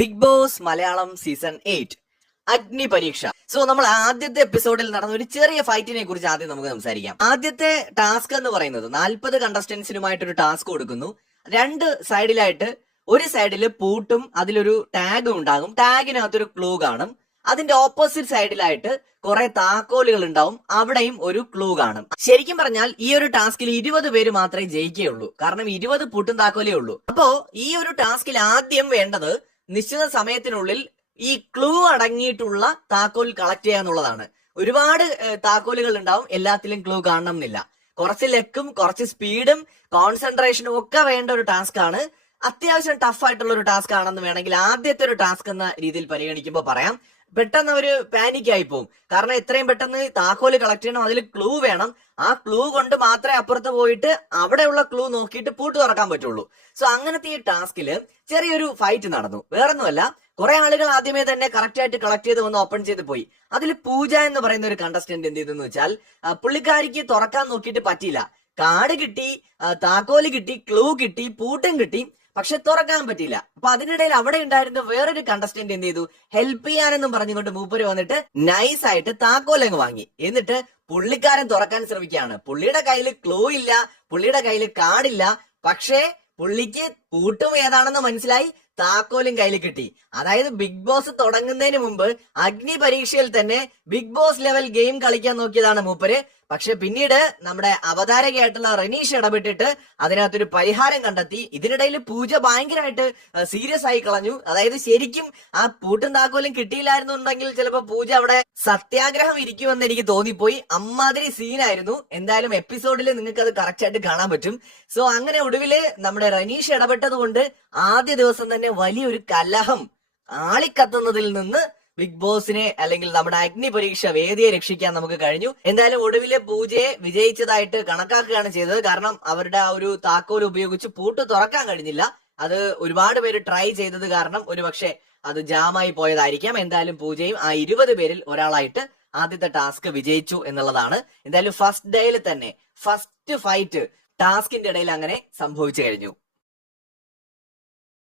Big boss Malayalam season 8 അഗ്നി പരീക്ഷ. So നമ്മൾ ആദ്യത്തെ എപ്പിസോഡിൽ നടന്ന ഒരു ചെറിയ ഫൈറ്റിനെ കുറിച്ച് ആദ്യം നമുക്ക് സംസാരിക്കാം. ആദ്യത്തെ ടാസ്ക് എന്ന് പറയുന്നത് 40 കണ്ടസ്റ്റന്റ്സിനുമായിട്ടൊരു ടാസ്ക് കൊടുക്കുന്നു. രണ്ട് സൈഡിലായിട്ട്, ഒരു സൈഡിൽ പൂട്ടും അതിലൊരു ടാഗും ഉണ്ടാകും. ടാഗിനകത്തൊരു ക്ലൂ കാണും. അതിന്റെ ഓപ്പോസിറ്റ് സൈഡിലായിട്ട് കുറെ താക്കോലുകൾ ഉണ്ടാവും. അവിടെയും ഒരു ക്ലൂ കാണും. ശരിക്കും പറഞ്ഞാൽ ഈ ഒരു ടാസ്കിൽ 20 പേര് മാത്രമേ ജയിക്കുകയുള്ളൂ. കാരണം 20 പൂട്ടും താക്കോലേ ഉള്ളൂ. അപ്പോ ഈ ഒരു ടാസ്കിൽ ആദ്യം വേണ്ടത് നിശ്ചിത സമയത്തിനുള്ളിൽ ഈ ക്ലൂ അടങ്ങിയിട്ടുള്ള താക്കോൽ കളക്ട് ചെയ്യുക എന്നുള്ളതാണ്. ഒരുപാട് താക്കോലുകൾ ഉണ്ടാവും, എല്ലാത്തിലും ക്ലൂ കാണണം എന്നില്ല. കുറച്ച് ലെക്കും കുറച്ച് സ്പീഡും കോൺസെൻട്രേഷനും ഒക്കെ വേണ്ട ഒരു ടാസ്ക് ആണ്. അത്യാവശ്യം ടഫ് ആയിട്ടുള്ള ഒരു ടാസ്ക് ആണെന്ന് വേണമെങ്കിൽ ആദ്യത്തെ ഒരു ടാസ്ക് എന്ന രീതിയിൽ പരിഗണിക്കുമ്പോൾ പറയാം. പെട്ടെന്ന് ഒരു പാനിക് ആയി പോകും. കാരണം എത്രയും പെട്ടെന്ന് താക്കോല് കളക്ട് ചെയ്യണം, അതിൽ ക്ലൂ വേണം. ആ ക്ലൂ കൊണ്ട് മാത്രമേ അപ്പുറത്ത് പോയിട്ട് അവിടെയുള്ള ക്ലൂ നോക്കിയിട്ട് പൂട്ട് തുറക്കാൻ പറ്റുള്ളൂ. സോ അങ്ങനത്തെ ഈ ടാസ്കില് ചെറിയൊരു ഫൈറ്റ് നടന്നു. വേറൊന്നുമല്ല, കുറെ ആളുകൾ ആദ്യമേ തന്നെ കറക്റ്റ് ആയിട്ട് കളക്ട് ചെയ്ത് വന്ന് ഓപ്പൺ ചെയ്ത് പോയി. അതിൽ പൂജ എന്ന് പറയുന്ന ഒരു കണ്ടസ്റ്റന്റ് എന്ത് ചെയ്തെന്ന് വെച്ചാൽ, പുള്ളിക്കാരിക്ക് തുറക്കാൻ നോക്കിയിട്ട് പറ്റിയില്ല. കാർഡ് കിട്ടി, താക്കോല് കിട്ടി, ക്ലൂ കിട്ടി, പൂട്ടും കിട്ടി, പക്ഷെ തുറക്കാൻ പറ്റിയില്ല. അപ്പൊ അതിനിടയിൽ അവിടെ ഉണ്ടായിരുന്ന വേറൊരു കണ്ടസ്റ്റന്റ് എന്ത് ചെയ്തു, ഹെൽപ്പ് ചെയ്യാനെന്നും പറഞ്ഞുകൊണ്ട് മൂപ്പര് വന്നിട്ട് നൈസ് ആയിട്ട് താക്കോലങ്ങ് വാങ്ങി. എന്നിട്ട് പുള്ളിക്കാരൻ തുറക്കാൻ ശ്രമിക്കുകയാണ്. പുള്ളിയുടെ കയ്യിൽ ക്ലൂ ഇല്ല, പുള്ളിയുടെ കയ്യിൽ കാർഡില്ല, പക്ഷേ പുള്ളിക്ക് പൂട്ടും ഏതാണെന്ന് മനസ്സിലായി, താക്കോലും കയ്യിൽ കിട്ടി. അതായത് ബിഗ് ബോസ് തുടങ്ങുന്നതിന് മുമ്പ് അഗ്നി പരീക്ഷയിൽ തന്നെ ബിഗ് ബോസ് ലെവൽ ഗെയിം കളിക്കാൻ നോക്കിയതാണ് മൂപ്പര്. പക്ഷെ പിന്നീട് നമ്മുടെ അവതാരകയായിട്ടുള്ള റനീഷ് ഇടപെട്ടിട്ട് അതിനകത്തൊരു പരിഹാരം കണ്ടെത്തി. ഇതിനിടയിൽ പൂജ ഭയങ്കരമായിട്ട് സീരിയസ് ആയി കളഞ്ഞു. അതായത് ശരിക്കും ആ പൂട്ടും താക്കോലും കിട്ടിയില്ലായിരുന്നുണ്ടെങ്കിൽ ചിലപ്പോ പൂജ അവിടെ സത്യാഗ്രഹം ഇരിക്കുമെന്ന് എനിക്ക് തോന്നിപ്പോയി. അമ്മാതിരി സീനായിരുന്നു. എന്തായാലും എപ്പിസോഡിൽ നിങ്ങൾക്ക് അത് കറക്റ്റ് ആയിട്ട് കാണാൻ പറ്റും. സോ അങ്ങനെ ഒടുവില് നമ്മുടെ റനീഷ് ഇടപെട്ടത് കൊണ്ട് ആദ്യ ദിവസം തന്നെ വലിയൊരു കലഹം ആളിക്കത്തുന്നതിൽ നിന്ന് ബിഗ് ബോസിനെ അല്ലെങ്കിൽ നമ്മുടെ അഗ്നി പരീക്ഷ വേദിയെ രക്ഷിക്കാൻ നമുക്ക് കഴിഞ്ഞു. എന്തായാലും ഒടുവിലെ പൂജയെ വിജയിച്ചതായിട്ട് കണക്കാക്കുകയാണ് ചെയ്തത്. കാരണം അവരുടെ ആ ഒരു താക്കോൽ ഉപയോഗിച്ച് പൂട്ട് തുറക്കാൻ കഴിഞ്ഞില്ല. അത് ഒരുപാട് പേര് ട്രൈ ചെയ്തത് കാരണം ഒരുപക്ഷെ അത് ജാമായി പോയതായിരിക്കാം. എന്തായാലും പൂജയും ആ 20 പേരിൽ ഒരാളായിട്ട് ആദ്യത്തെ ടാസ്ക് വിജയിച്ചു എന്നുള്ളതാണ്. എന്തായാലും ഫസ്റ്റ് ഡേയിൽ തന്നെ ഫസ്റ്റ് ഫൈറ്റ് ടാസ്കിന്റെ ഇടയിൽ അങ്ങനെ സംഭവിച്ചു കഴിഞ്ഞു.